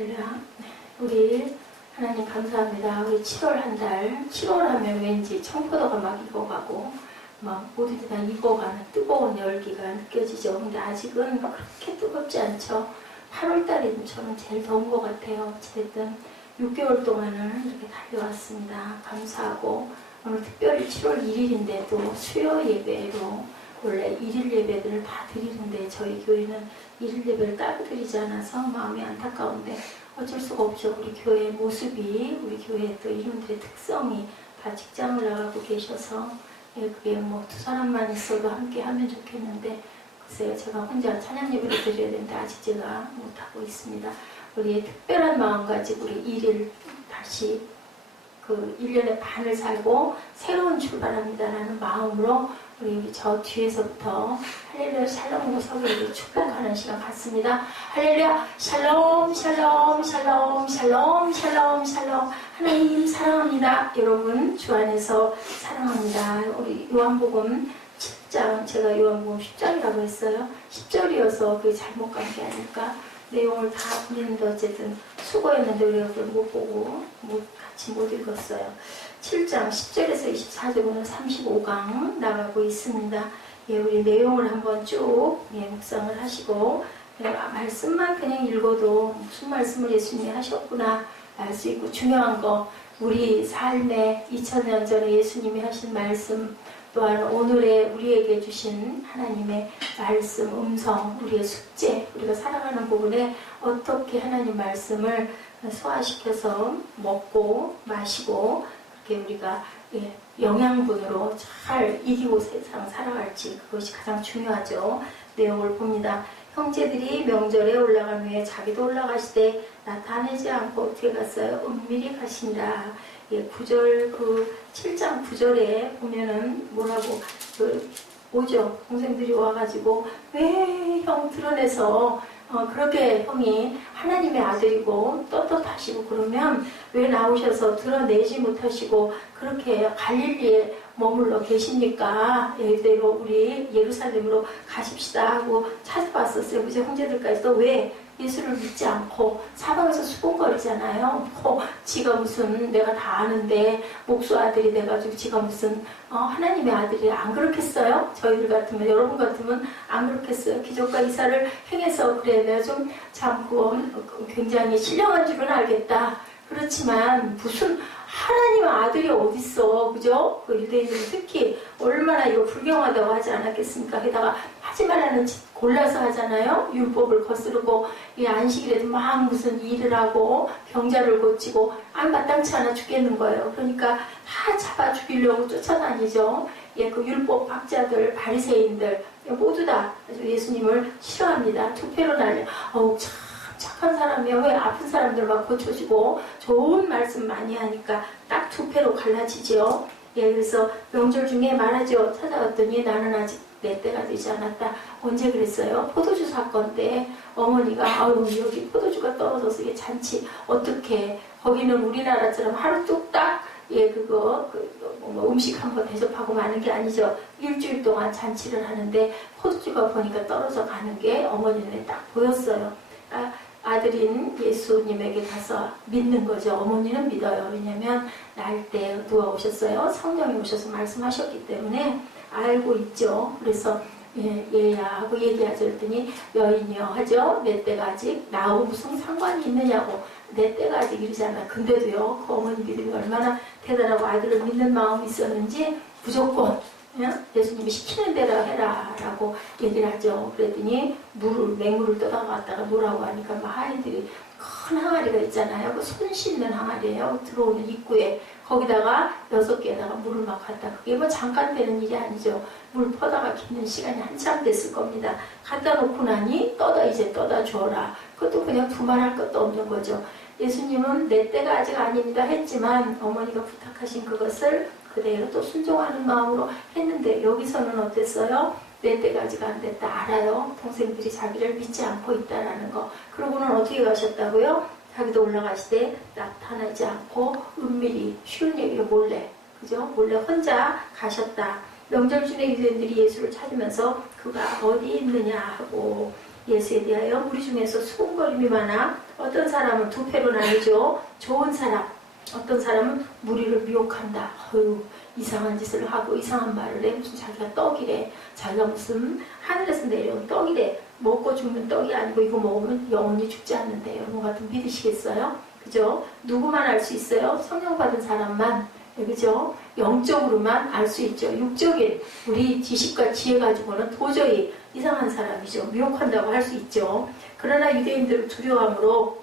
할렐루야. 우리 하나님 감사합니다. 우리 7월 한 달, 7월 하면 왠지 청포도가 막 익어가고 막 모두들 다 익어가는 뜨거운 열기가 느껴지죠. 근데 아직은 그렇게 뜨겁지 않죠. 8월 달이 저는 제일 더운 것 같아요. 어찌됐든 6개월 동안을 이렇게 달려왔습니다. 감사하고 오늘 특별히 7월 1일인데도 수요 예배로 원래 1일 예배들을 다 드리는데 저희 교회는 1일 예배를 따로 드리지 않아서 마음이 안타까운데 어쩔 수가 없죠. 우리 교회의 모습이, 우리 교회의 또 이름들의 특성이 다 직장을 나가고 계셔서 그게 뭐 두 사람만 있어도 함께 하면 좋겠는데 글쎄요, 제가 혼자 찬양 예배를 드려야 되는데 아직 제가 못하고 있습니다. 우리의 특별한 마음 가지고 우리 1일 다시 그 1년의 반을 살고 새로운 출발합니다라는 마음으로 우리 저 뒤에서부터 할렐루야 샬롬 구석을 축복하는 시간 갖습니다. 할렐루야 샬롬 샬롬 샬롬 샬롬 샬롬 샬롬. 하나님 사랑합니다. 여러분 주 안에서 사랑합니다. 우리 요한복음 10장, 제가 요한복음 10장이라고 했어요. 10절이어서 그게 잘못 간 게 아닐까. 내용을 다 보냈는데 어쨌든 수고했는데 우리가 그걸 못 보고 같이 못 읽었어요. 7장 10절에서 24절 오늘 35강 나가고 있습니다. 예, 우리 내용을 한번 쭉 묵상을 하시고 말씀만 그냥 읽어도 무슨 말씀을 예수님이 하셨구나 알 수 있고, 중요한 거 우리 삶에 2000년 전에 예수님이 하신 말씀, 또한 오늘의 우리에게 주신 하나님의 말씀, 음성, 우리의 숙제, 우리가 살아가는 부분에 어떻게 하나님 말씀을 소화시켜서 먹고 마시고 그렇게 우리가 영양분으로 잘 이기고 세상 살아갈지, 그것이 가장 중요하죠. 내용을 봅니다. 형제들이 명절에 올라간 후에 자기도 오라가시되 나타내지 않고 어떻게 갔어요? 은밀히 가시니라. 9절, 7장 9절에 보면은 뭐라고 오죠. 동생들이 와가지고 왜 형 드러내서 그렇게 형이 하나님의 아들이고 떳떳하시고 그러면 왜 나오셔서 드러내지 못하시고 그렇게 갈릴리에 머물러 계십니까? 이대로 우리 예루살렘으로 가십시다 하고 찾아봤었어요. 이제 형제들까지도 왜 예수를 믿지 않고 사방에서 수군거리잖아요. 지가 무슨 내가 다 아는데 목수 아들이 돼가지고 지가 무슨 하나님의 아들이 안 그렇겠어요? 저희들 같으면, 여러분 같으면 안 그렇겠어요? 기적과 이사를 행해서 그래 내가 좀 참 굉장히 신령한 줄은 알겠다. 그렇지만 무슨 하나님의 아들이 어딨어, 그죠? 그 유대인들은 특히 얼마나 이거 불경하다고 하지 않았겠습니까? 게다가 하지 말라는 짓 골라서 하잖아요. 율법을 거스르고 이 안식일에도 막 무슨 일을 하고 병자를 고치고 마땅치 않아 죽겠는 거예요. 그러니까 다 잡아 죽이려고 쫓아다니죠. 그 율법 학자들, 바리새인들 모두 다 예수님을 싫어합니다. 투표로 날려. 참 착한 사람이야. 왜 아픈 사람들만 고쳐주고 좋은 말씀 많이 하니까 딱 두 패로 갈라지죠. 그래서 명절 중에 말하죠. 찾아왔더니 나는 아직 내 때가 되지 않았다. 언제 그랬어요? 포도주 사건 때 어머니가 여기 포도주가 떨어져서 이게 잔치 어떻게, 거기는 우리나라처럼 하루 뚝딱 음식 한번 대접하고 마는 게 아니죠. 일주일 동안 잔치를 하는데 포도주가 보니까 떨어져 가는 게 어머니 눈에 딱 보였어요. 아들인 예수님에게 가서 믿는 거죠. 어머니는 믿어요. 왜냐하면 날 때 누가 오셨어요? 성령이 오셔서 말씀하셨기 때문에 알고 있죠. 그래서 얘야 하고 얘기하죠. 그랬더니 여인이요 하죠. 내 때가 아직 나하고 무슨 상관이 있느냐고. 내 때가 아직 이러잖아. 근데도요, 그 어머니 믿음이 얼마나 대단하고 아들을 믿는 마음이 있었는지 무조건 예수님이 시키는 대로 해라 라고 얘기를 하죠. 그랬더니 맹물을 떠다가 왔다가 노라고 하니까 막 하인들이 큰 항아리가 있잖아요. 그 손 씻는 항아리예요. 들어오는 입구에 거기다가 6개에다가 물을 막 갖다, 그게 뭐 잠깐 되는 일이 아니죠. 물 퍼다가 깃는 시간이 한참 됐을 겁니다. 갖다 놓고 나니 이제 떠다 줘라. 그것도 그냥 두말할 것도 없는 거죠. 예수님은 내 때가 아직 아닙니다 했지만 어머니가 부탁하신 그것을 그대로 또 순종하는 마음으로 했는데 여기서는 어땠어요? 내 때가 아직 안 됐다. 알아요. 동생들이 자기를 믿지 않고 있다라는 거. 그러고는 어떻게 가셨다고요? 자기도 올라가시되 나타나지 않고 은밀히, 쉬운 얘기로 몰래, 그죠? 몰래 혼자 가셨다. 명절 중에 유대인들이 예수를 찾으면서 그가 어디 있느냐 하고 예수에 대하여 우리 중에서 수군거림이 많아 어떤 사람은 두 패로 나뉘죠. 좋은 사람, 어떤 사람은 무리를 미혹한다. 어휴, 이상한 짓을 하고 이상한 말을 해. 무슨 자기가 떡이래. 자기가 무슨 하늘에서 내려온 떡이래. 먹고 죽는 떡이 아니고 이거 먹으면 영원히 죽지 않는데. 여러분 같은 믿으시겠어요? 그죠? 누구만 알 수 있어요? 성령 받은 사람만. 그죠? 영적으로만 알 수 있죠. 육적인 우리 지식과 지혜 가지고는 도저히 이상한 사람이죠. 미혹한다고 할 수 있죠. 그러나 유대인들을 두려워함으로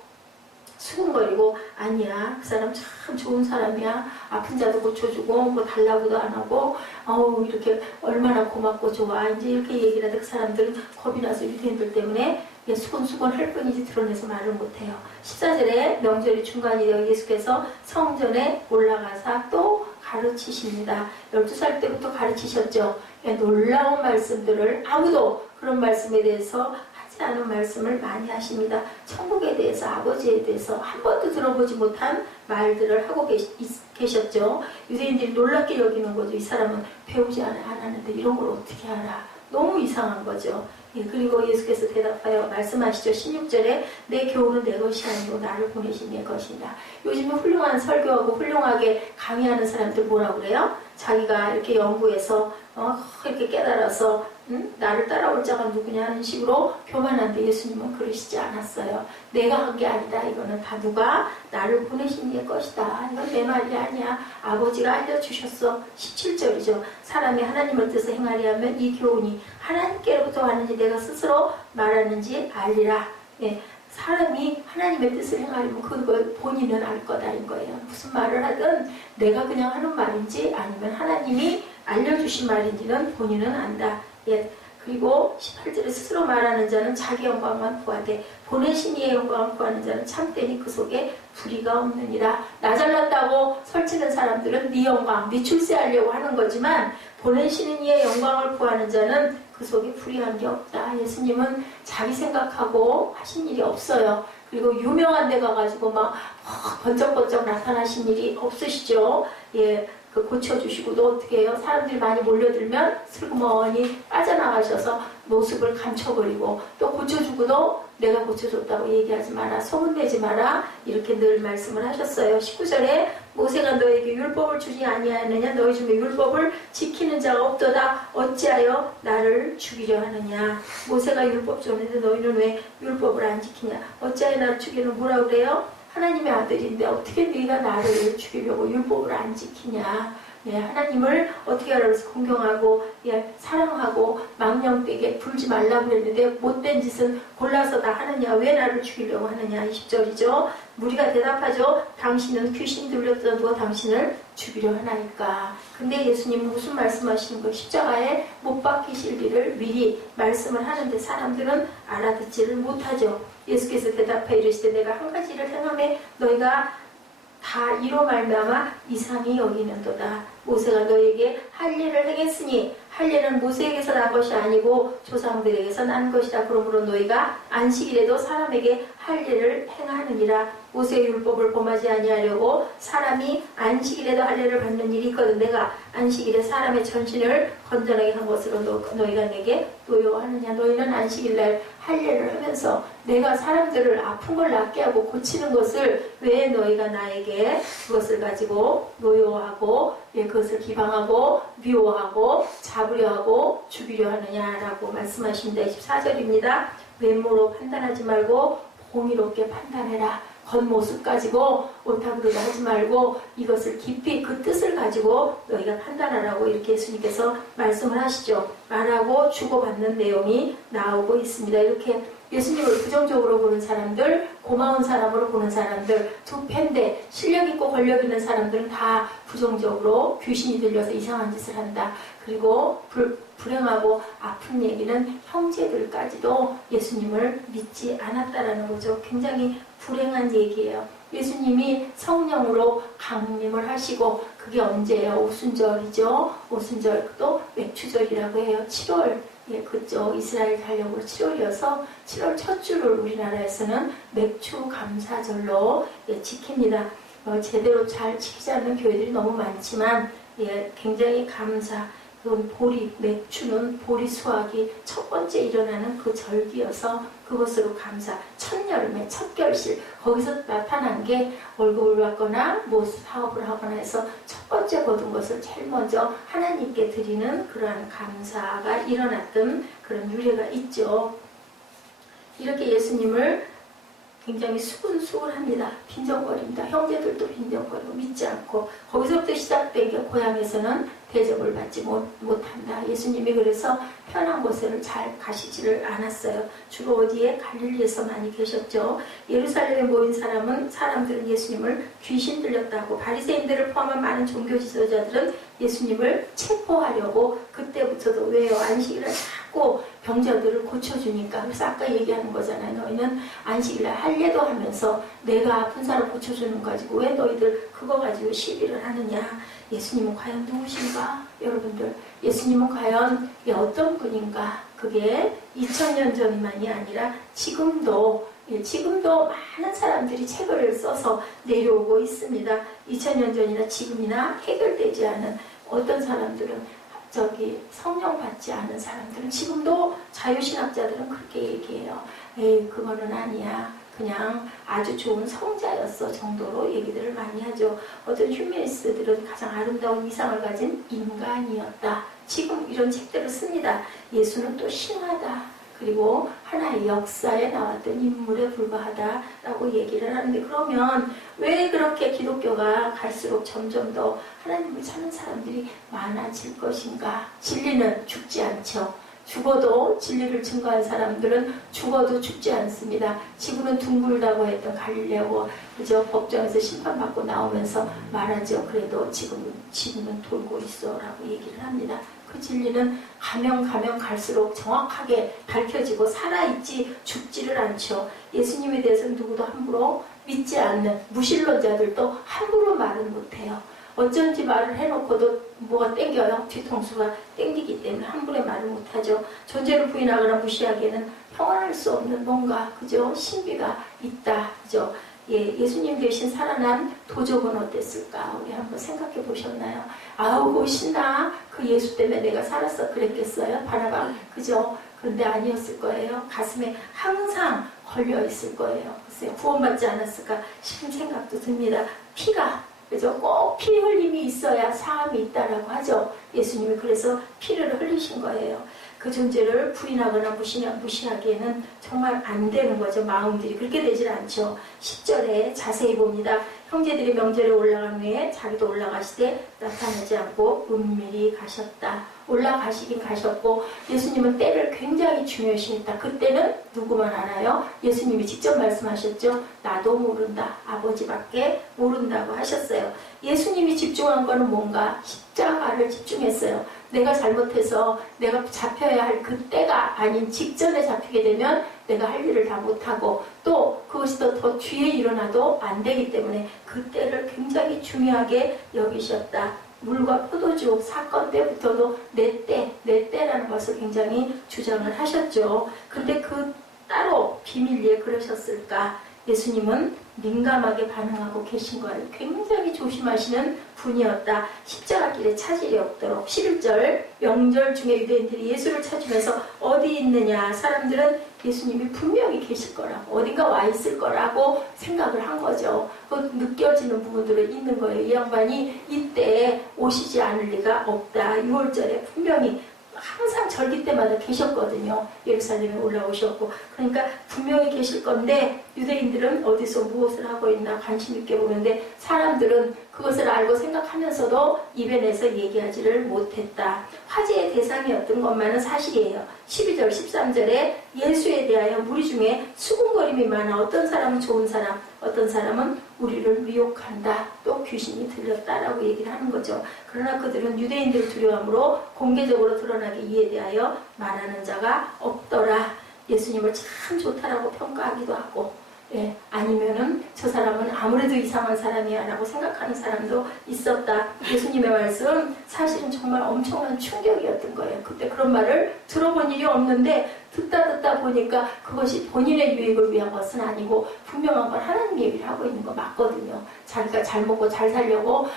수군거리고 아니야 그 사람 참 좋은 사람이야 아픈 자도 고쳐주고 뭐 달라고도 안 하고 어우 이렇게 얼마나 고맙고 좋아 이제 이렇게 얘기를 하는데 그 사람들은 겁이 나서 유대인들 때문에 수곤수곤 할 뿐이지 드러내서 말을 못해요. 14절에 명절이 중간이 되어 예수께서 성전에 올라가사 또 가르치십니다. 12살 때부터 가르치셨죠. 놀라운 말씀들을 아무도 그런 말씀에 대해서 하는 말씀을 많이 하십니다. 천국에 대해서 아버지에 대해서 한 번도 들어보지 못한 말들을 하고 계셨죠. 유대인들이 놀랍게 여기는 거죠. 이 사람은 배우지 않았는데 이런 걸 어떻게 알아. 너무 이상한 거죠. 그리고 예수께서 대답하여 말씀하시죠. 16절에 내 교훈은 내 것이 아니고 나를 보내신 내 것이다. 요즘에 훌륭한 설교하고 훌륭하게 강의하는 사람들 뭐라고 그래요? 자기가 이렇게 연구해서 이렇게 깨달아서 나를 따라올 자가 누구냐 하는 식으로 교만한데 예수님은 그러시지 않았어요. 내가 한 게 아니다. 이거는 다 누가 나를 보내신 내 것이다. 이건 내 말이 아니야. 아버지가 알려주셨어. 17절이죠. 사람이 하나님의 뜻을 행하려 하면 이 교훈이 하나님께로부터 왔는지 내가 스스로 말하는지 알리라. 예. 사람이 하나님의 뜻을 행하려면 그걸 본인은 알 거다인 거예요. 무슨 말을 하든 내가 그냥 하는 말인지 아니면 하나님이 알려주신 말인지는 본인은 안다. 예. 그리고 18절에 스스로 말하는 자는 자기 영광만 구하되 보내신 이의 영광을 구하는 자는 참되니 그 속에 불의가 없느니라. 나 잘났다고 설치는 사람들은 네 영광, 네 출세하려고 하는 거지만 보내시는 이의 영광을 구하는 자는 그 속에 불의한 게 없다. 예수님은 자기 생각하고 하신 일이 없어요. 그리고 유명한 데 가가지고 막 번쩍번쩍 나타나신 일이 없으시죠. 예. 고쳐주시고도 어떻게 해요? 사람들이 많이 몰려들면 슬그머니 빠져나가셔서 모습을 감춰버리고 또 고쳐주고도 내가 고쳐줬다고 얘기하지 마라. 소문내지 마라. 이렇게 늘 말씀을 하셨어요. 19절에 모세가 너에게 율법을 주지 아니하느냐 너희 중에 율법을 지키는 자가 없도다. 어찌하여 나를 죽이려 하느냐. 모세가 율법 줬는데 너희는 왜 율법을 안 지키냐. 어찌하여 나를 죽이려는 뭐라 그래요? 하나님의 아들인데 어떻게 네가 나를 죽이려고 율법을 안 지키냐. 예, 하나님을 어떻게 알아서 공경하고 예, 사랑하고 망령되게 굴지 말라고 그랬는데 못된 짓은 골라서 다 하느냐. 왜 나를 죽이려고 하느냐. 20절이죠. 무리가 대답하죠. 당신은 귀신 들렸던 누가 당신을 죽이려 하나이까. 근데 예수님은 무슨 말씀하시는 거예요? 십자가에 못 박히실 일을 미리 말씀을 하는데 사람들은 알아듣지를 못하죠. 예수께서 대답하여 이르시되 내가 한 가지를 행하매 너희가 다 이로 말미암아 이상히 여기는도다. 모세가 너에게 할례를 행했으니 할례는 모세에게서 난 것이 아니고 조상들에게서 난 것이다. 그러므로 너희가 안식일에도 사람에게 할례를 행하느니라. 모세의 율법을 범하지 아니하려고 사람이 안식일에도 할례를 받는 일이 있거든. 내가 안식일에 사람의 전신을 건전하게 한 것으로 너희가 내게 노여하느냐. 너희는 안식일날 할례를 하면서 내가 사람들을 아픈 걸 낫게 하고 고치는 것을 왜 너희가 나에게 그것을 가지고 노여하고 그것을 비방하고 미워하고 잡으려 하고 죽이려 하느냐라고 말씀하십니다. 24절입니다. 외모로 판단하지 말고 공의롭게 판단해라. 겉모습 가지고 옳다 그르다 하지 말고 이것을 깊이 그 뜻을 가지고 너희가 판단하라고 이렇게 예수님께서 말씀을 하시죠. 말하고 주고받는 내용이 나오고 있습니다. 이렇게 예수님을 부정적으로 보는 사람들, 고마운 사람으로 보는 사람들, 두 패인데 실력 있고 권력 있는 사람들은 다 부정적으로 귀신이 들려서 이상한 짓을 한다. 그리고 불행하고 아픈 얘기는 형제들까지도 예수님을 믿지 않았다라는 거죠. 굉장히 불행한 얘기예요. 예수님이 성령으로 강림을 하시고 그게 언제예요? 오순절이죠. 오순절도 맥추절이라고 해요. 7월 그쪽 이스라엘 달력으로 7월이어서 7월 첫 주를 우리나라에서는 맥추 감사절로 지킵니다. 제대로 잘 지키지 않는 교회들이 너무 많지만 굉장히 감사 그건 맥주는 보리 수확이 첫 번째 일어나는 그 절기여서 그것으로 감사. 첫여름에 첫 결실 거기서 나타난 게 월급을 받거나 뭐 사업을 하거나 해서 첫 번째 거둔 것을 제일 먼저 하나님께 드리는 그러한 감사가 일어났던 그런 유래가 있죠. 이렇게 예수님을 굉장히 수근수근합니다. 빈정거립니다. 형제들도 빈정거리고 믿지 않고 거기서부터 시작된 게 고향에서는 대접을 받지 못한다. 예수님이 그래서 편한 곳을 잘 가시지를 않았어요. 주로 어디에? 갈릴리에서 많이 계셨죠. 예루살렘에 모인 사람들은 예수님을 귀신 들렸다고, 바리새인들을 포함한 많은 종교 지도자들은 예수님을 체포하려고 그때부터도 왜요? 안식일을 자꾸 병자들을 고쳐주니까. 그래서 아까 얘기하는 거잖아요. 너희는 안식일날 할례도 하면서 내가 아픈 사람 고쳐주는 거 가지고 왜 너희들 그거 가지고 시비를 하느냐. 예수님은 과연 누구신가? 여러분들, 예수님은 과연 어떤 분인가? 그게 2000년 전만이 아니라 지금도 많은 사람들이 책을 써서 내려오고 있습니다. 2000년 전이나 지금이나 해결되지 않은 어떤 사람들은 성령 받지 않은 사람들은 지금도 자유신학자들은 그렇게 얘기해요. 에이, 그거는 아니야. 그냥 아주 좋은 성자였어 정도로 얘기들을 많이 하죠. 어떤 휴머니스트들은 가장 아름다운 이상을 가진 인간이었다. 지금 이런 책들을 씁니다. 예수는 또 신화다. 그리고 하나의 역사에 나왔던 인물에 불과하다라고 얘기를 하는데, 그러면 왜 그렇게 기독교가 갈수록 점점 더 하나님을 찾는 사람들이 많아질 것인가? 진리는 죽지 않죠. 죽어도 진리를 증거한 사람들은 죽어도 죽지 않습니다. 지구는 둥글다고 했던 갈릴레오, 그죠? 법정에서 심판받고 나오면서 말하죠. 그래도 지구는 돌고 있어라고 얘기를 합니다. 그 진리는 가면 갈수록 정확하게 밝혀지고 살아있지 죽지를 않죠. 예수님에 대해서는 누구도 함부로 믿지 않는 무신론자들도 함부로 말을 못해요. 어쩐지 말을 해놓고도 뭐가 땡겨요. 뒤통수가 땡기기 때문에 함부로 말을 못하죠. 존재를 부인하거나 무시하기에는 평안할 수 없는 뭔가, 그죠? 신비가 있다, 그죠? 예수님 대신 살아난 도적은 어땠을까? 우리 한번 생각해 보셨나요? 아우, 신나. 그 예수 때문에 내가 살았어. 그랬겠어요? 바라봐. 그죠? 그런데 아니었을 거예요. 가슴에 항상 걸려 있을 거예요. 글쎄요, 구원받지 않았을까 싶은 생각도 듭니다. 피가, 그죠? 꼭 피 흘림이 있어야 사함이 있다라고 하죠. 예수님이 그래서 피를 흘리신 거예요. 그 존재를 부인하거나 무시하기에는 정말 안 되는 거죠. 마음들이 그렇게 되질 않죠. 10절에 자세히 봅니다. 형제들이 명절에 올라간 후에 자기도 올라가시되 나타나지 않고 은밀히 가셨다. 올라가시긴 가셨고, 예수님은 때를 굉장히 중요시 했다. 그때는 누구만 알아요? 예수님이 직접 말씀하셨죠. 나도 모른다. 아버지밖에 모른다고 하셨어요. 예수님이 집중한 거는 뭔가? 십자가를 집중했어요. 내가 잘못해서 내가 잡혀야 할 그때가 아닌 직전에 잡히게 되면 내가 할 일을 다 못하고, 또 그것이 더 뒤에 일어나도 안 되기 때문에 그때를 굉장히 중요하게 여기셨다. 물과 포도주 사건 때부터도 내 때라는 것을 굉장히 주장을 하셨죠. 근데 그 따로 비밀리에 그러셨을까? 예수님은 민감하게 반응하고 계신 거예요. 굉장히 조심하시는 분이었다. 십자가길에 차질이 없도록. 11절, 명절 중에 유대인들이 예수를 찾으면서 어디 있느냐. 사람들은 예수님이 분명히 계실 거라고, 어딘가 와 있을 거라고 생각을 한 거죠. 그 느껴지는 부분들은 있는 거예요. 이 양반이 이때 오시지 않을 리가 없다. 6월절에 분명히 항상 절기 때마다 계셨거든요. 예루살렘에 올라오셨고. 그러니까 분명히 계실 건데, 유대인들은 어디서 무엇을 하고 있나 관심 있게 보는데, 사람들은 그것을 알고 생각하면서도 입에 내서 얘기하지를 못했다. 화제의 대상이었던 것만은 사실이에요. 12절, 13절에 예수에 대하여 무리 중에 수군거림이 많아 어떤 사람은 좋은 사람, 어떤 사람은 우리를 미혹한다. 또 귀신이 들렸다라고 얘기를 하는 거죠. 그러나 그들은 유대인들을 두려움으로 공개적으로 드러나게 이에 대하여 말하는 자가 없더라. 예수님을 참 좋다라고 평가하기도 하고, 예, 아니면은 저 사람은 아무래도 이상한 사람이야 라고 생각하는 사람도 있었다. 예수님의 말씀 사실은 정말 엄청난 충격이었던 거예요. 그때 그런 말을 들어본 일이 없는데 듣다 보니까 그것이 본인의 유익을 위한 것은 아니고 분명한 건 하나님 얘기를 하고 있는 거 맞거든요. 자기가 잘 먹고 잘 살려고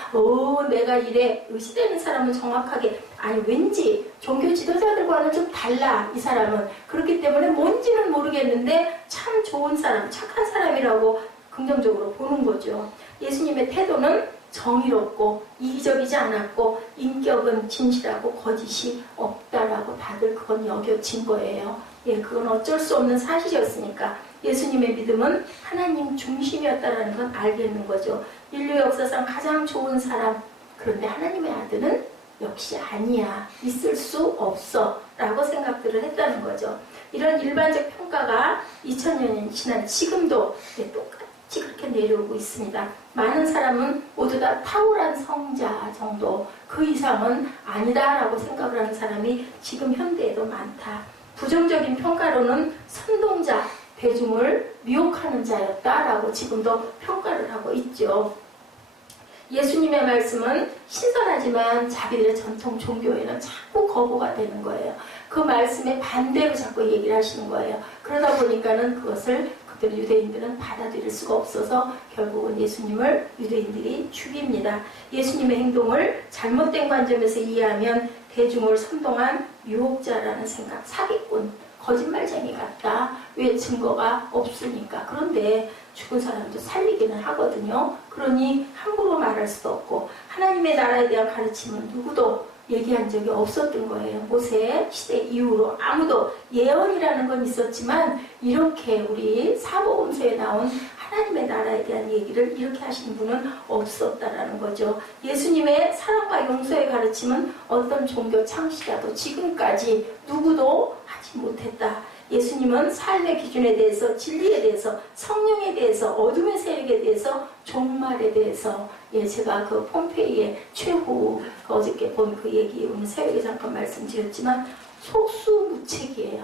내가 이래 의시되는 사람은 정확하게 아니 왠지 종교 지도자들과는 좀 달라 이 사람은. 그렇기 때문에 뭔지는 모르겠는데 참 좋은 사람 착한 사람이라고 긍정적으로 보는 거죠. 예수님의 태도는 정의롭고 이기적이지 않았고 인격은 진실하고 거짓이 없다라고 다들 그건 여겨진 거예요. 예, 그건 어쩔 수 없는 사실이었으니까 예수님의 믿음은 하나님 중심이었다라는 건 알겠는 거죠. 인류 역사상 가장 좋은 사람, 그런데 하나님의 아들은 역시 아니야, 있을 수 없어 라고 생각들을 했다는 거죠. 이런 일반적 평가가 2000년이 지난 지금도 똑같이 그렇게 내려오고 있습니다. 많은 사람은 모두 다 탁월한 성자 정도, 그 이상은 아니다라고 생각을 하는 사람이 지금 현대에도 많다. 부정적인 평가로는 선동자, 대중을 미혹하는 자였다라고 지금도 평가를 하고 있죠. 예수님의 말씀은 신선하지만 자기들의 전통 종교에는 자꾸 거부가 되는 거예요. 그 말씀에 반대로 자꾸 얘기를 하시는 거예요. 그러다 보니까는 그것을 그들 유대인들은 받아들일 수가 없어서 결국은 예수님을 유대인들이 죽입니다. 예수님의 행동을 잘못된 관점에서 이해하면 대중을 선동한 유혹자라는 생각, 사기꾼, 거짓말쟁이 같다. 왜 증거가 없으니까. 그런데 죽은 사람도 살리기는 하거든요. 그러니 함부로 말할 수도 없고 하나님의 나라에 대한 가르침은 누구도 얘기한 적이 없었던 거예요. 모세 시대 이후로 아무도 예언이라는 건 있었지만 이렇게 우리 사복음서에 나온 하나님의 나라에 대한 얘기를 이렇게 하신 분은 없었다라는 거죠. 예수님의 사랑과 용서의 가르침은 어떤 종교 창시자도 지금까지 누구도 하지 못했다. 예수님은 삶의 기준에 대해서, 진리에 대해서, 성령에 대해서, 어둠의 세력에 대해서, 종말에 대해서, 제가 그 폼페이의 최후 어저께 본 그 얘기 오늘 새벽에 잠깐 말씀드렸지만 속수무책이에요.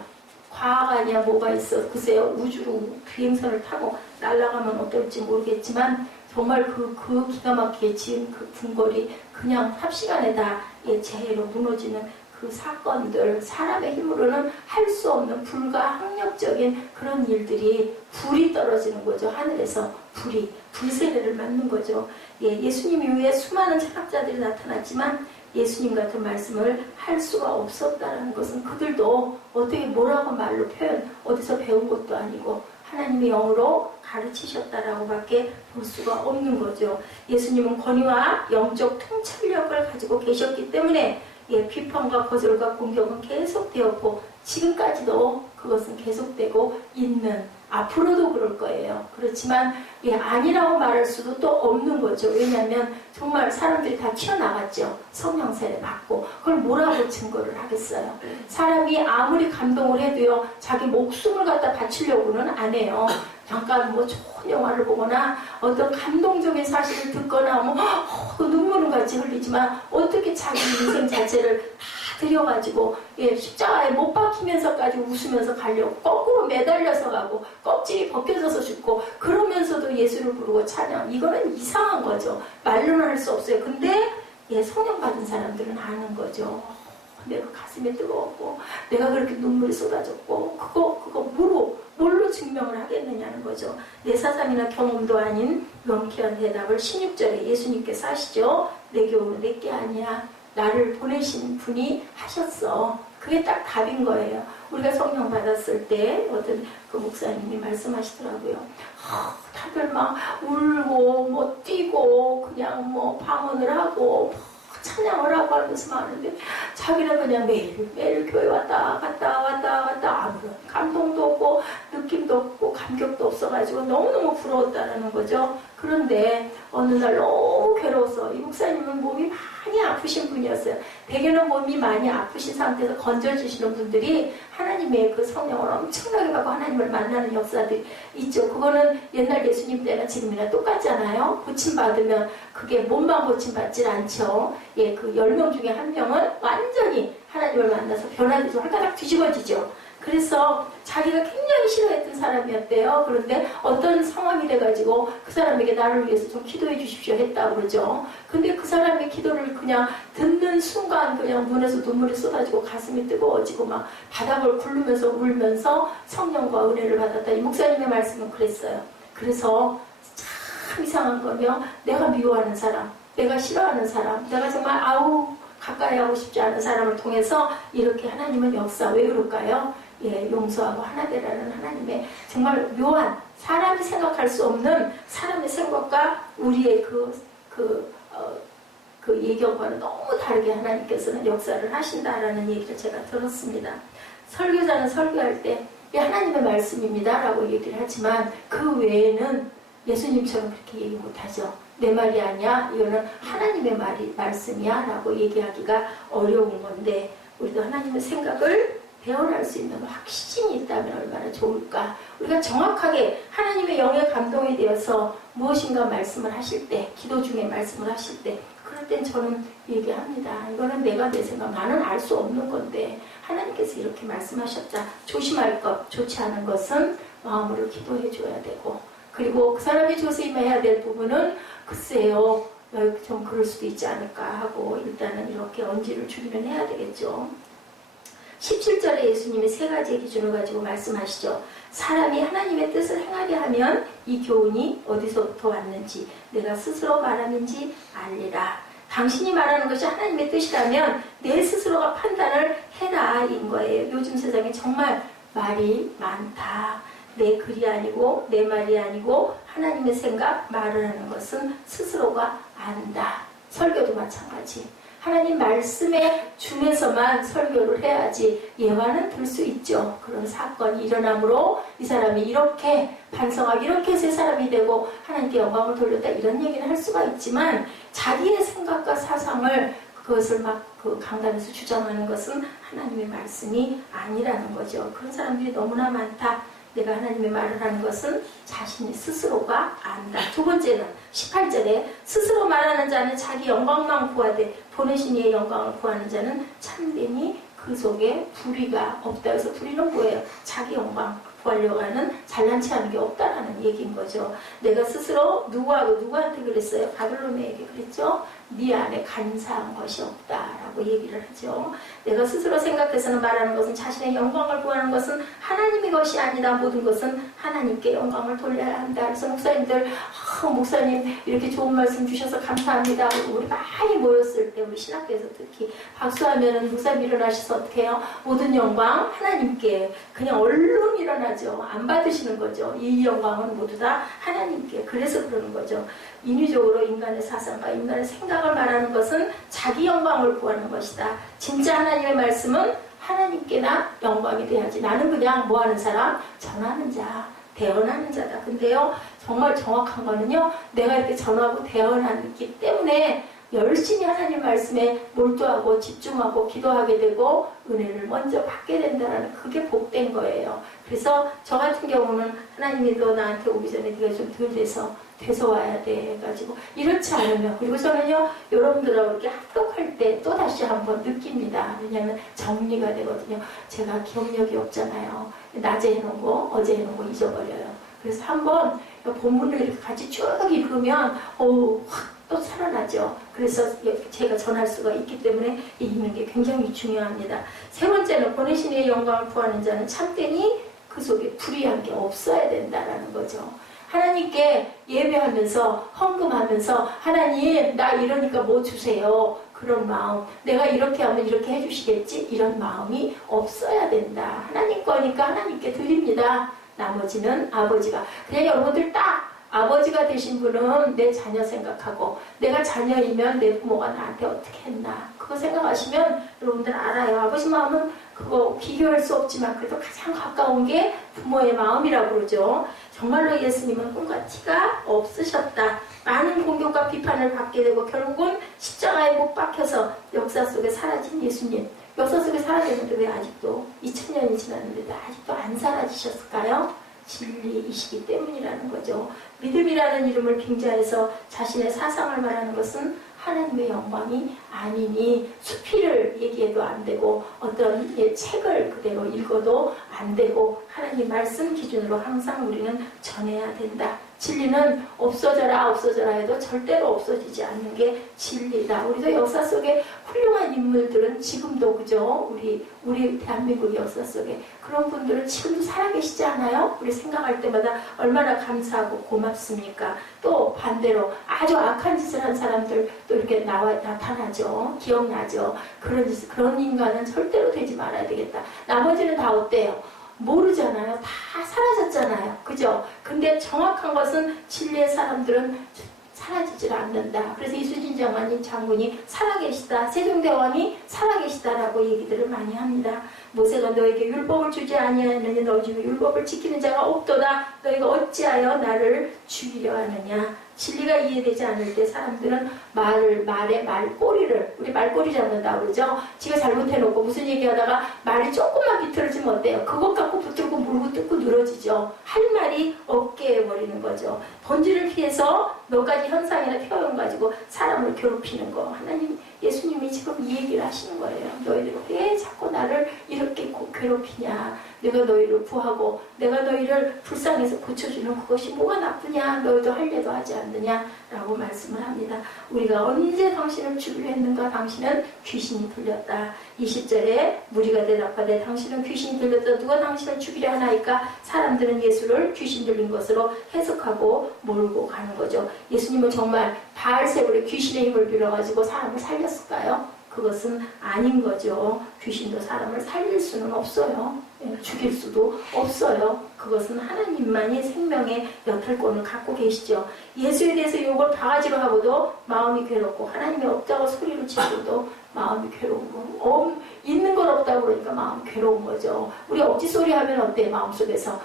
과학 아니야 뭐가 있어. 글쎄요, 우주로 비행선을 타고 날아가면 어떨지 모르겠지만 정말 그 기가 막히게 지은 그 궁궐이 그냥 삽시간에 다 재해로 무너지는 그 사건들, 사람의 힘으로는 할 수 없는 불가항력적인 그런 일들이 불이 떨어지는 거죠. 하늘에서 불세례를 맞는 거죠. 예수님 이후에 수많은 철학자들이 나타났지만 예수님 같은 말씀을 할 수가 없었다는 것은 그들도 어떻게 뭐라고 말로 표현, 어디서 배운 것도 아니고 하나님의 영으로 가르치셨다라고 밖에 볼 수가 없는 거죠. 예수님은 권위와 영적 통찰력을 가지고 계셨기 때문에 비판과 거절과 공격은 계속되었고 지금까지도 그것은 계속되고 있는, 앞으로도 그럴 거예요. 그렇지만 아니라고 말할 수도 또 없는 거죠. 왜냐하면 정말 사람들이 다 튀어나갔죠. 성령 세례 받고 그걸 뭐라고 증거를 하겠어요. 사람이 아무리 감동을 해도요, 자기 목숨을 갖다 바치려고는 안 해요. 잠깐 뭐 좋은 영화를 보거나 어떤 감동적인 사실을 듣거나 눈물은 같이 흘리지만 어떻게 자기 인생 자체를 다 들여가지고 십자가에 못 박히면서까지 웃으면서 가려고 거꾸로 매달려서 가고 껍질이 벗겨져서 죽고 그러면서도 예수를 부르고 찬양, 이거는 이상한 거죠. 말로는 할 수 없어요. 근데 성령 받은 사람들은 아는 거죠. 내가 가슴이 뜨거웠고 내가 그렇게 눈물이 쏟아졌고 그거 뭘로 증명을 하겠느냐는 거죠. 내 사상이나 경험도 아닌 명쾌한 대답을 16절에 예수님께서 하시죠. 내 교훈은 내게 아니야, 나를 보내신 분이 하셨어. 그게 딱 답인 거예요. 우리가 성령 받았을 때 어떤 그 목사님이 말씀하시더라고요. 다들 막 울고 뛰고 그냥 방언을 하고 찬양을 하고 하면서 하는데 자기는 그냥 매일 교회 왔다 갔다 아무런 감동도 없고 느낌도 없고 감격도 없어가지고 너무너무 부러웠다는 거죠. 그런데 어느 날 너무 괴로워서, 이 목사님은 몸이 많이 아프신 분이었어요. 대개는 몸이 많이 아프신 상태에서 건져주시는 분들이 하나님의 그 성령을 엄청나게 받고 하나님을 만나는 역사들이 있죠. 그거는 옛날 예수님 때나 지금이나 똑같잖아요. 고침받으면 그게 몸만 고침받질 않죠. 그 10명 중에 1명은 완전히 하나님을 만나서 변화되죠. 홀가닥 뒤집어지죠. 그래서 자기가 굉장히 싫어했던 사람이었대요. 그런데 어떤 상황이 돼가지고 그 사람에게 나를 위해서 좀 기도해 주십시오 했다고 그러죠. 근데 그 사람의 기도를 그냥 듣는 순간 그냥 눈에서 눈물이 쏟아지고 가슴이 뜨거워지고 막 바닥을 굴르면서 울면서 성령과 은혜를 받았다. 이 목사님의 말씀은 그랬어요. 그래서 참 이상한 거며 내가 미워하는 사람, 내가 싫어하는 사람, 내가 정말 가까이 하고 싶지 않은 사람을 통해서 이렇게 하나님은 역사. 왜 그럴까요? 예, 용서하고 하나 되라는 하나님의 정말 묘한, 사람이 생각할 수 없는 사람의 생각과 우리의 그 예견과는 너무 다르게 하나님께서는 역사를 하신다라는 얘기를 제가 들었습니다. 설교자는 설교할 때 하나님의 말씀입니다 라고 얘기를 하지만 그 외에는 예수님처럼 그렇게 얘기 못하죠. 내 말이 아니야, 이거는 하나님의 말씀이야 라고 얘기하기가 어려운 건데, 우리도 하나님의 생각을 배워날 수 있는 확신이 있다면 얼마나 좋을까. 우리가 정확하게 하나님의 영의 감동이 되어서 무엇인가 말씀을 하실 때, 기도 중에 말씀을 하실 때, 그럴 땐 저는 얘기합니다. 이거는 내가 내 생각, 나는 알 수 없는 건데 하나님께서 이렇게 말씀하셨다. 조심할 것, 좋지 않은 것은 마음으로 기도해 줘야 되고, 그리고 그 사람이 조심해야 될 부분은 글쎄요, 좀 그럴 수도 있지 않을까 하고 일단은 이렇게 언지를 주기는 해야 되겠죠. 17절에 예수님이 세 가지의 기준을 가지고 말씀하시죠. 사람이 하나님의 뜻을 행하게 하면 이 교훈이 어디서부터 왔는지 내가 스스로 말함인지 알리라. 당신이 말하는 것이 하나님의 뜻이라면 내 스스로가 판단을 해라 인 거예요. 요즘 세상에 정말 말이 많다. 내 글이 아니고 내 말이 아니고 하나님의 생각, 말을 하는 것은 스스로가 안다. 설교도 마찬가지. 하나님 말씀의 중에서만 설교를 해야지 예화는 들 수 있죠. 그런 사건이 일어나므로 이 사람이 이렇게 반성하고 이렇게 새 사람이 되고 하나님께 영광을 돌렸다 이런 얘기는 할 수가 있지만 자기의 생각과 사상을 그것을 막 그 강단에서 주장하는 것은 하나님의 말씀이 아니라는 거죠. 그런 사람들이 너무나 많다. 내가 하나님의 말을 하는 것은 자신이 스스로가 안다. 두 번째는 18절에 스스로 말하는 자는 자기 영광만 구하되 보내신 이의 영광을 구하는 자는 참되니 그 속에 불의가 없다. 그래서 불의는 뭐예요? 자기 영광 구하려고 하는 잘난 체하는 게 없다라는 얘기인 거죠. 내가 스스로 누구한테 그랬어요? 바벨론에게 그랬죠? 네 안에 간사한 것이 없다라고 얘기를 하죠. 내가 스스로 생각해서는 말하는 것은 자신의 영광을 구하는 것은 하나님의 것이 아니다. 모든 것은 하나님께 영광을 돌려야 한다. 그래서 목사님들 목사님 이렇게 좋은 말씀 주셔서 감사합니다. 우리 많이 모였을 때 우리 신학교에서 특히 박수하면은 목사님 일어나셔서 어떻게 해요? 모든 영광 하나님께. 그냥 얼른 일어나죠. 안 받으시는 거죠. 이 영광은 모두 다 하나님께. 그래서 그러는 거죠. 인위적으로 인간의 사상과 인간의 생각을 말하는 것은 자기 영광을 구하는 것이다. 진짜 하나님의 말씀은 하나님께나 영광이 돼야지. 나는 그냥 뭐하는 사람? 전하는 자, 대언하는 자다. 근데요, 정말 정확한 거는요, 내가 이렇게 전하고 대언하기 때문에 열심히 하나님 말씀에 몰두하고 집중하고 기도하게 되고 은혜를 먼저 받게 된다는 그게 복된 거예요. 그래서 저 같은 경우는 하나님이 너 나한테 오기 전에 네가 좀 덜 돼서 와야 돼 해가지고 이렇지 않으면, 그리고 저는요 여러분들하고 이렇게 합격할 때 또 다시 한번 느낍니다. 왜냐하면 정리가 되거든요. 제가 기억력이 없잖아요. 낮에 해놓은 거 어제 해놓은 거 잊어버려요. 그래서 한번 본문을 이렇게 같이 쭉 읽으면 또 살아나죠. 그래서 제가 전할 수가 있기 때문에 읽는 게 굉장히 중요합니다. 세 번째는 보내신 이의 영광을 구하는 자는 참되니 그 속에 불의한 게 없어야 된다라는 거죠. 하나님께 예배하면서 헌금하면서 하나님 나 이러니까 뭐 주세요. 그런 마음, 내가 이렇게 하면 이렇게 해주시겠지? 이런 마음이 없어야 된다. 하나님 거니까 하나님께 드립니다. 나머지는 아버지가. 그냥 여러분들 딱 아버지가 되신 분은 내 자녀 생각하고 내가 자녀이면 내 부모가 나한테 어떻게 했나 그거 생각하시면 여러분들 알아요. 아버지 마음은 그거 비교할 수 없지만 그래도 가장 가까운 게 부모의 마음이라고 그러죠. 정말로 예수님은 꿈과 티가 없으셨다. 많은 공격과 비판을 받게 되고 결국은 십자가에 못 박혀서 역사 속에 사라진 예수님. 역사 속에 사라졌는데 왜 아직도 2000년이 지났는데 아직도 안 사라지셨을까요? 진리이시기 때문이라는 거죠. 믿음이라는 이름을 빙자해서 자신의 사상을 말하는 것은 하나님의 영광이 아니니 수필을 얘기해도 안 되고 어떤 책을 그대로 읽어도 안 되고 하나님 말씀 기준으로 항상 우리는 전해야 된다. 진리는 없어져라 없어져라 해도 절대로 없어지지 않는 게 진리다. 우리도 역사 속에 훌륭한 인물들은 지금도 그죠? 우리 대한민국 역사 속에 그런 분들은 지금도 살아계시지 않아요? 우리 생각할 때마다 얼마나 감사하고 고맙습니까? 또 반대로 아주 악한 짓을 한 사람들 또 이렇게 나타나죠. 기억나죠. 그런 인간은 절대로 되지 말아야 되겠다. 나머지는 다 어때요? 모르잖아요. 다 사라졌잖아요. 그죠? 근데 정확한 것은 진리의 사람들은 사라지질 않는다. 그래서 이수진 장군이 살아계시다. 세종대왕이 살아계시다라고 얘기들을 많이 합니다. 모세가 너에게 율법을 주지 아니하느냐 너 중에 율법을 지키는 자가 없도다. 너희가 어찌하여 나를 죽이려 하느냐. 진리가 이해되지 않을 때 사람들은 말의 말꼬리를 우리 말꼬리 잡는다 그러죠. 지가 잘못해놓고 무슨 얘기하다가 말이 조금만 비틀어지면 어때요? 그것 갖고 붙들고 물고 뜯고 늘어지죠. 할 말이 없게 해버리는 거죠. 본질을 피해서 몇 가지 현상이나 표현 가지고 사람을 괴롭히는 거. 하나님 예수님이 지금 이 얘기를 하시는 거예요. 너희들 왜 자꾸 나를 이렇게 괴롭히냐. 내가 너희를 구하고 내가 너희를 불쌍해서 고쳐주는 그것이 뭐가 나쁘냐. 너희도 할례도 하지 않느냐라고 말씀을 합니다. 우리가 언제 당신을 죽이려 했는가. 당신은 귀신이 들렸다. 20절에 무리가 대답하되 당신은 귀신이 들렸다. 누가 당신을 죽이려 하나이까. 사람들은 예수를 귀신 들린 것으로 해석하고 몰고 가는 거죠. 예수님은 정말 바알세불의 귀신의 힘을 빌어가지고 사람을 살렸을까요? 그것은 아닌 거죠. 귀신도 사람을 살릴 수는 없어요. 죽일 수도 없어요. 그것은 하나님만이 생명의 여탈권을 갖고 계시죠. 예수에 대해서 욕을 바가지로 하고도 마음이 괴롭고 하나님이 없다고 소리를 치고도 마음이 괴로운 있는 건 없다고 그러니까 마음 괴로운 거죠. 우리 억지 소리 하면 어때? 마음속에서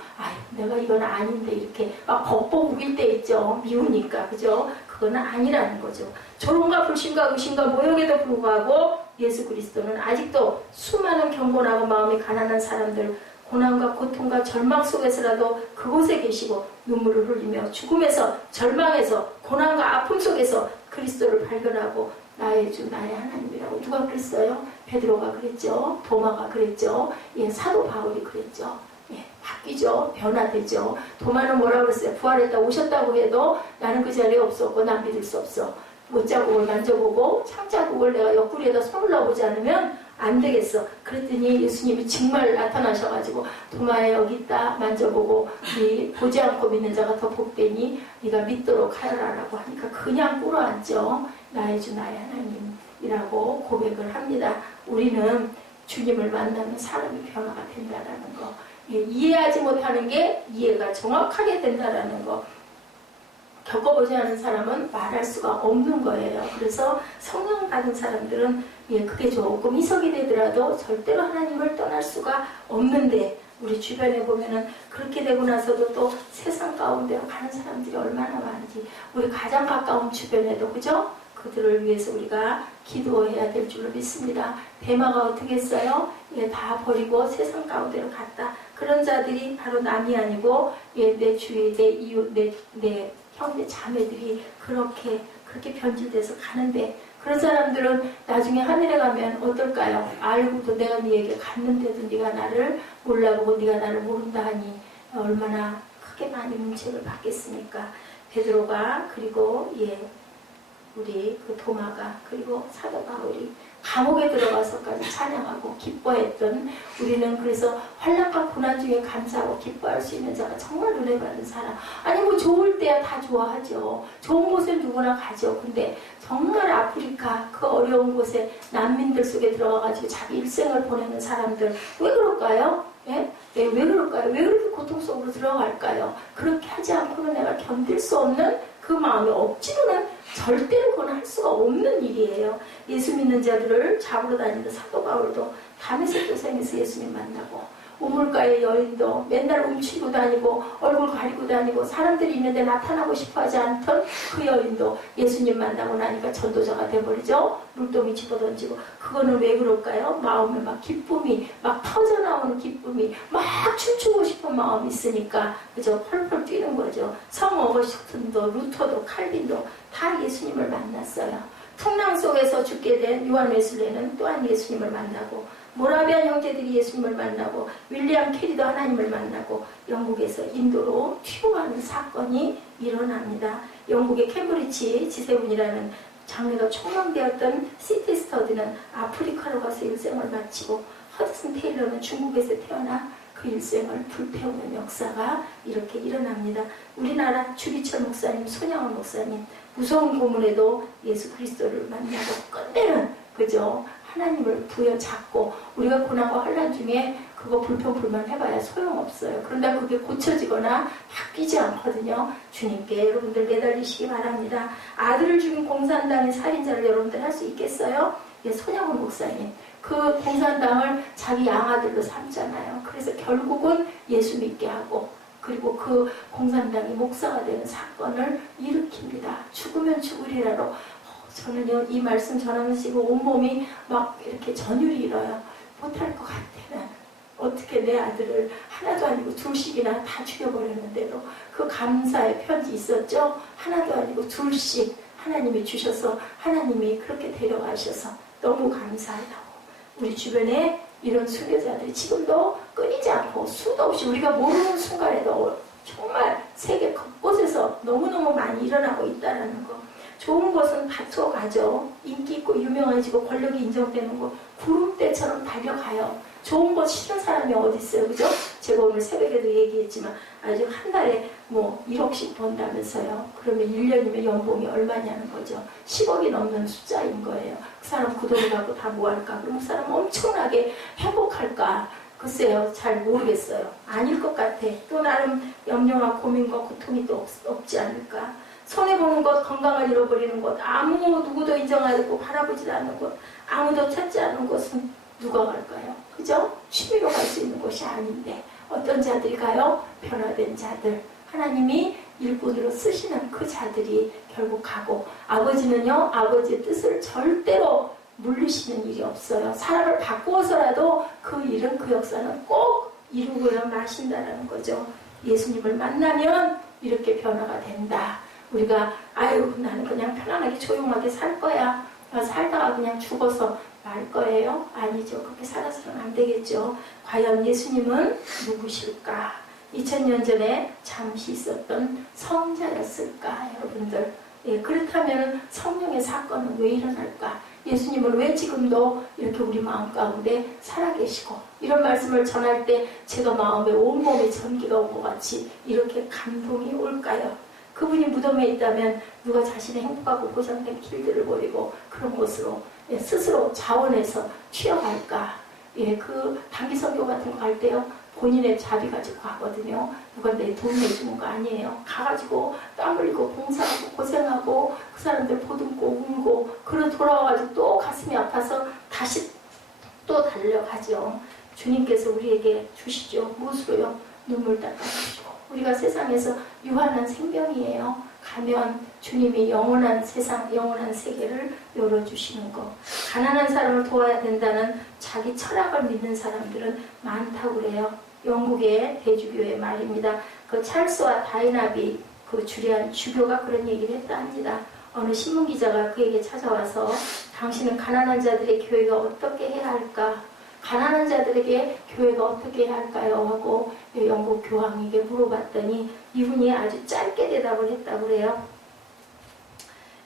내가 이건 아닌데 이렇게 막 벅벅 우길 때 있죠. 미우니까 그죠? 그거는 아니라는 거죠. 조롱과 불신과 의심과 모욕에도 불구하고 예수 그리스도는 아직도 수많은 경건하고 마음이 가난한 사람들 고난과 고통과 절망 속에서라도 그곳에 계시고 눈물을 흘리며 죽음에서 절망에서 고난과 아픔 속에서 그리스도를 발견하고 나의 주 나의 하나님이라고 누가 그랬어요? 베드로가 그랬죠. 도마가 그랬죠. 사도 바울이 그랬죠. 바뀌죠. 변화되죠. 도마는 뭐라고 그랬어요? 부활했다 오셨다고 해도 나는 그 자리에 없었고 난 믿을 수 없어. 못자국을 만져보고 창자국을 내가 옆구리에다 손을 넣어보지 않으면 안 되겠어. 그랬더니 예수님이 정말 나타나셔가지고 도마에 여기 있다 만져보고 네 보지 않고 믿는 자가 더 복되니 네가 믿도록 하여라라고 하니까 그냥 꿇어앉죠. 나의 주 나의 하나님이라고 고백을 합니다. 우리는 주님을 만나면 사람이 변화가 된다라는 거. 이해하지 못하는 게 이해가 정확하게 된다라는 거. 겪어보지 않은 사람은 말할 수가 없는 거예요. 그래서 성령 받은 사람들은 그게 조금 이석이 되더라도 절대로 하나님을 떠날 수가 없는데 우리 주변에 보면은 그렇게 되고 나서도 또 세상 가운데로 가는 사람들이 얼마나 많은지 우리 가장 가까운 주변에도 그죠? 그들을 위해서 우리가 기도해야 될 줄로 믿습니다. 대마가 어떻게 했어요? 다 버리고 세상 가운데로 갔다. 그런 자들이 바로 남이 아니고 내 주위, 내 이웃, 내 형제 자매들이 그렇게 변질돼서 가는데 그런 사람들은 나중에 하늘에 가면 어떨까요? 알고도 내가 네에게 갔는데도 네가 나를 몰라보고 네가 나를 모른다 하니 얼마나 크게 많이 문책을 받겠습니까? 베드로가 그리고 우리 그 도마가 그리고 사도 바울이 감옥에 들어가서까지 찬양하고 기뻐했던 우리는 그래서 환난과 고난 중에 감사하고 기뻐할 수 있는 자가 정말 은혜 받은 사람. 아니 뭐 좋을 때야 다 좋아하죠. 좋은 곳에 누구나 가죠. 근데 정말 아프리카 그 어려운 곳에 난민들 속에 들어가가지고 자기 일생을 보내는 사람들 왜 그럴까요? 왜 그럴까요? 왜 그렇게 고통 속으로 들어갈까요? 그렇게 하지 않고는 내가 견딜 수 없는 그 마음이 억지로는 절대로 그건 할 수가 없는 일이에요. 예수 믿는 자들을 잡으러 다니는 사도 바울도 다메섹 도상에서 예수님 만나고 우물가의 여인도 맨날 움츠리고 다니고 얼굴 가리고 다니고 사람들이 있는데 나타나고 싶어하지 않던 그 여인도 예수님 만나고 나니까 전도자가 돼버리죠. 물동이 집어던지고 그거는 왜 그럴까요? 마음에 막 기쁨이 막 터져나오는 기쁨이 막 춤추고 싶은 마음이 있으니까 그죠? 펄펄 뛰는 거죠. 성 어거스틴도 루터도 칼빈도 다 예수님을 만났어요. 풍랑 속에서 죽게 된 요한 웨슬레는 또한 예수님을 만나고, 모라비안 형제들이 예수님을 만나고, 윌리엄 캐리도 하나님을 만나고, 영국에서 인도로 튀어가는 사건이 일어납니다. 영국의 캠브리지 지세군이라는 장래가 촉망되었던 시티 스터디는 아프리카로 가서 일생을 마치고, 허드슨 테일러는 중국에서 태어나 그 일생을 불태우는 역사가 이렇게 일어납니다. 우리나라 주기철 목사님, 손양원 목사님, 무서운 고문에도 예수 그리스도를 만나고 끝내는, 그죠? 하나님을 부여잡고, 우리가 고난과 환난 중에 그거 불평불만 해봐야 소용없어요. 그런데 그게 고쳐지거나 바뀌지 않거든요. 주님께 여러분들 매달리시기 바랍니다. 아들을 죽인 공산당의 살인자를 여러분들 할 수 있겠어요? 예, 손양원 목사님. 그 공산당을 자기 양아들로 삼잖아요. 그래서 결국은 예수 믿게 하고, 그리고 그 공산당이 목사가 되는 사건을 일으킵니다. 죽으면 죽으리라로. 저는요, 이 말씀 전하면서 온몸이 막 이렇게 전율이 일어요. 못할 것 같아. 어떻게 내 아들을 하나도 아니고 둘씩이나 다 죽여버렸는데도 그 감사의 편지 있었죠? 하나도 아니고 둘씩 하나님이 주셔서, 하나님이 그렇게 데려가셔서 너무 감사하다고. 우리 주변에 이런 순교자들이 지금도 끊이지 않고 수도 없이 우리가 모르는 순간에도 정말 세계 곳곳에서 너무너무 많이 일어나고 있다는 거. 좋은 것은 밭으로 가죠. 인기 있고 유명해지고 권력이 인정되는 거 구름대처럼 달려가요. 좋은 것 싫은 사람이 어디 있어요, 그죠? 제가 오늘 새벽에도 얘기했지만 아직 한 달에 뭐 1억씩 번다면서요. 그러면 1년이면 연봉이 얼마냐는 거죠. 10억이 넘는 숫자인 거예요. 그 사람 그 돈을 갖고 다 뭐 할까? 그럼 그 사람 엄청나게 행복할까? 글쎄요, 잘 모르겠어요. 아닐 것 같아. 또 나름 염려와 고민과 고통이 또 없지 않을까? 손해보는 것, 건강을 잃어버리는 것, 누구도 인정하고 바라보지도 않는 것, 아무도 찾지 않는 것은 누가 갈까요? 그죠? 취미로 갈 수 있는 것이 아닌데 어떤 자들이 가요? 변화된 자들. 하나님이 일꾼으로 쓰시는 그 자들이 결국 가고, 아버지는요, 아버지의 뜻을 절대로 물리시는 일이 없어요. 사람을 바꾸어서라도 그 일은, 그 역사는 꼭 이루고야 마신다라는 거죠. 예수님을 만나면 이렇게 변화가 된다. 우리가 아유 나는 그냥 편안하게 조용하게 살 거야, 살다가 그냥 죽어서 말 거예요? 아니죠. 그렇게 살아서는 안 되겠죠. 과연 예수님은 누구실까? 2000년 전에 잠시 있었던 성자였을까? 여러분들, 예, 그렇다면 성령의 사건은 왜 일어날까? 예수님은 왜 지금도 이렇게 우리 마음 가운데 살아계시고, 이런 말씀을 전할 때 제가 마음에 온몸에 전기가 온 것 같이 이렇게 감동이 올까요? 그분이 무덤에 있다면 누가 자신의 행복하고 보장된 길들을 버리고 그런 곳으로, 예, 스스로 자원해서 취어갈까? 예, 그 단기 선교 같은 거 갈 때요, 본인의 자비 가지고 가거든요. 누가 내 돈 내주는 거 아니에요. 가가지고 땀 흘리고 봉사하고 고생하고 그 사람들 보듬고 울고, 그러 돌아와가지고 또 가슴이 아파서 다시 또 달려가죠. 주님께서 우리에게 주시죠. 무엇으로요? 눈물 닦아주시고. 우리가 세상에서 유한한 생명이에요. 가면 주님이 영원한 세상, 영원한 세계를 열어주시는 것. 가난한 사람을 도와야 된다는 자기 철학을 믿는 사람들은 많다고 그래요. 영국의 대주교의 말입니다. 그 찰스와 다이나비 그 주리안 주교가 그런 얘기를 했다 합니다. 어느 신문기자가 그에게 찾아와서 당신은 가난한 자들의 교회가 어떻게 해야 할까? 가난한 자들에게 교회가 어떻게 해야 할까요? 하고 영국 교황에게 물어봤더니 이분이 아주 짧게 대답을 했다고 그래요.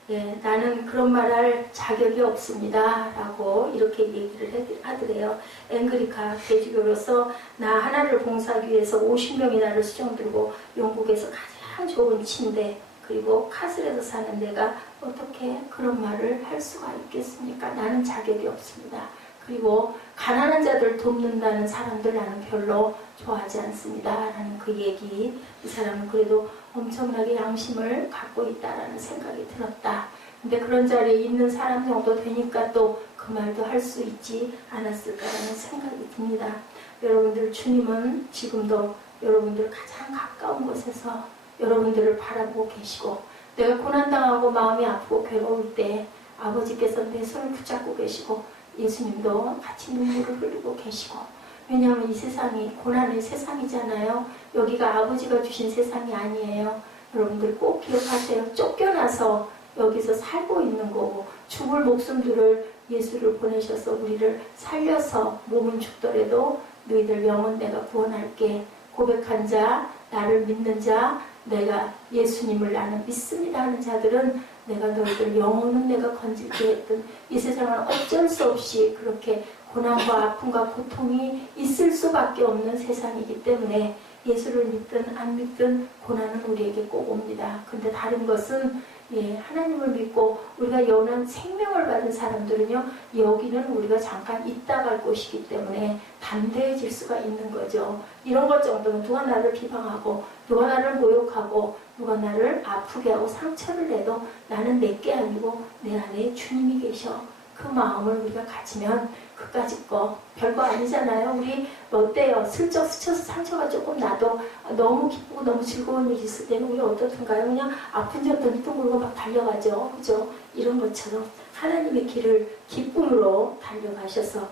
예, 나는 그런 말할 자격이 없습니다. 라고 이렇게 얘기를 하더래요. 앵그리카 대주교로서 나 하나를 봉사하기 위해서 50명이 나를 수정 들고 영국에서 가장 좋은 침대, 그리고 카슬에서 사는 내가 어떻게 그런 말을 할 수가 있겠습니까? 나는 자격이 없습니다. 그리고 가난한 자들 돕는다는 사람들 나는 별로 좋아하지 않습니다. 라는 그 얘기. 이 사람은 그래도 엄청나게 양심을 갖고 있다라는 생각이 들었다. 근데 그런 자리에 있는 사람 정도 되니까 또 그 말도 할 수 있지 않았을까라는 생각이 듭니다. 여러분들, 주님은 지금도 여러분들 가장 가까운 곳에서 여러분들을 바라보고 계시고, 내가 고난당하고 마음이 아프고 괴로울 때 아버지께서 내 손을 붙잡고 계시고 예수님도 같이 눈물을 흘리고 계시고, 왜냐하면 이 세상이 고난의 세상이잖아요. 여기가 아버지가 주신 세상이 아니에요. 여러분들 꼭 기억하세요. 쫓겨나서 여기서 살고 있는 거고 죽을 목숨들을 예수를 보내셔서 우리를 살려서 몸은 죽더라도 너희들 영혼 내가 구원할게 고백한 자 나를 믿는 자 내가 예수님을 나는 믿습니다 하는 자들은 내가 너희들 영혼은 내가 건질게 했던 이 세상은 어쩔 수 없이 그렇게 고난과 아픔과 고통이 있을 수밖에 없는 세상이기 때문에 예수를 믿든 안 믿든 고난은 우리에게 꼭 옵니다. 근데 다른 것은 하나님을 믿고 우리가 영원한 생명을 받은 사람들은요 여기는 우리가 잠깐 있다 갈 곳이기 때문에 담대해질 수가 있는 거죠. 이런 것 정도는 누가 나를 비방하고 누가 나를 모욕하고 누가 나를 아프게 하고 상처를 내도 나는 내게 아니고 내 안에 주님이 계셔. 그 마음을 우리가 가지면 그까짓 거 별거 아니잖아요. 우리 어때요? 슬쩍 스쳐서 상처가 조금 나도 너무 기쁘고 너무 즐거운 일이 있을 때는 우리 어떻든가요? 그냥 아픈 졌더니 또 물고 막 달려가죠. 그죠? 이런 것처럼 하나님의 길을 기쁨으로 달려가셔서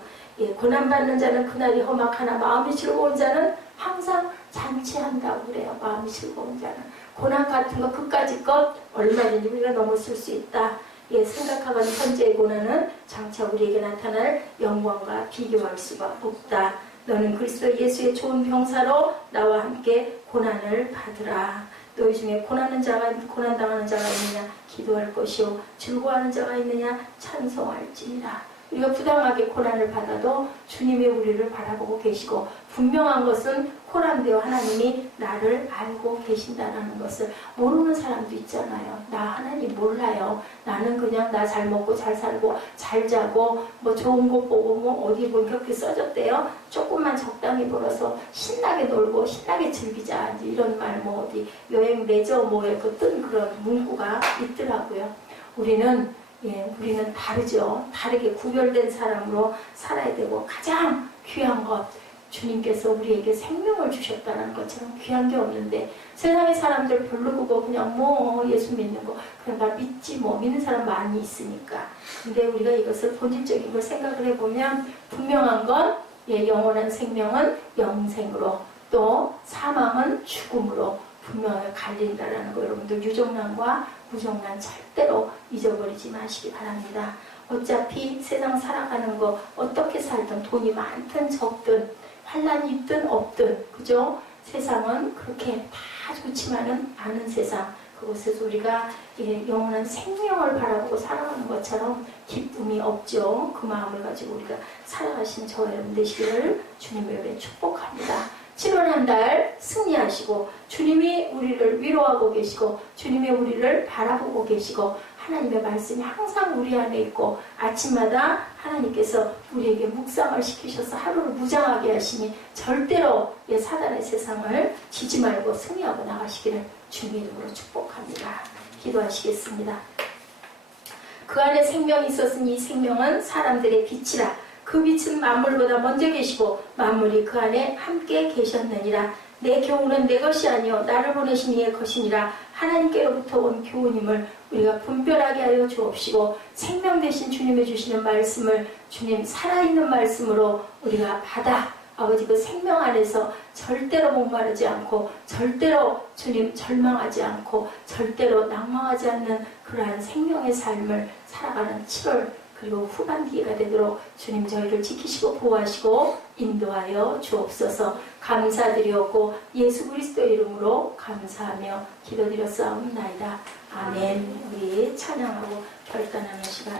고난받는 자는 그날이 험악하나 마음이 즐거운 자는 항상 잔치한다고 그래요. 마음이 즐거운 자는 고난 같은 거 그까짓 것 얼마든지 우리가 넘어설 수 있다. 생각하거든 현재의 고난은 장차 우리에게 나타날 영광과 비교할 수가 없다. 너는 그리스도 예수의 좋은 병사로 나와 함께 고난을 받으라. 너희 중에 고난당하는 자가 있느냐 기도할 것이요 즐거워하는 자가 있느냐 찬송할지니라. 우리가 부당하게 고난을 받아도 주님의 우리를 바라보고 계시고 분명한 것은 코란데요 하나님이 나를 알고 계신다는 것을 모르는 사람도 있잖아요. 나 하나님 몰라요. 나는 그냥 나 잘 먹고 잘 살고 잘 자고 뭐 좋은 곳 보고 뭐 어디 보면 그렇게 써졌대요. 조금만 적당히 벌어서 신나게 놀고 신나게 즐기자 이제 이런 말 뭐 어디 여행 레저 뭐에 뜬 그런 문구가 있더라고요. 우리는 다르죠. 다르게 구별된 사람으로 살아야 되고 가장 귀한 것 주님께서 우리에게 생명을 주셨다는 것처럼 귀한 게 없는데 세상의 사람들 별로 그거 그냥 뭐 예수 믿는 거 그냥 나 믿지 뭐 믿는 사람 많이 있으니까. 근데 우리가 이것을 본질적인 걸 생각을 해보면 분명한 건 영원한 생명은 영생으로 또 사망은 죽음으로 분명하게 갈린다라는 거 여러분들 유정란과 무정란 절대로 잊어버리지 마시기 바랍니다. 어차피 세상 살아가는 거 어떻게 살든 돈이 많든 적든 환란이 있든 없든 그죠? 세상은 그렇게 다 좋지만은 않은 세상 그곳에서 우리가 영원한 생명을 바라보고 살아가는 것처럼 기쁨이 없죠. 그 마음을 가지고 우리가 살아가시는 저와 여러분 되시기를 주님의 이름으로 축복합니다. 7월 한 달 승리하시고 주님이 우리를 위로하고 계시고 주님이 우리를 바라보고 계시고 하나님의 말씀이 항상 우리 안에 있고 아침마다 하나님께서 우리에게 묵상을 시키셔서 하루를 무장하게 하시니 절대로 사단의 세상을 지지 말고 승리하고 나가시기를 주님의 이름으로 축복합니다. 기도하시겠습니다. 그 안에 생명이 있었으니 이 생명은 사람들의 빛이라. 그 빛은 만물보다 먼저 계시고 만물이 그 안에 함께 계셨느니라. 내 교훈은 내 것이 아니요 나를 보내신 이의 것이니라. 하나님께로부터 온 교훈임을 우리가 분별하게 하여 주옵시고 생명 대신 주님의 주시는 말씀을 주님 살아있는 말씀으로 우리가 받아 아버지 그 생명 안에서 절대로 목마르지 않고 절대로 주님 절망하지 않고 절대로 낭망하지 않는 그러한 생명의 삶을 살아가는 7월 그리고 후반기가 되도록 주님 저희를 지키시고 보호하시고 인도하여 주옵소서. 감사드리옵고 예수 그리스도 이름으로 감사하며 기도드렸사옵나이다. 아멘. 우리 찬양하고 결단하는 시간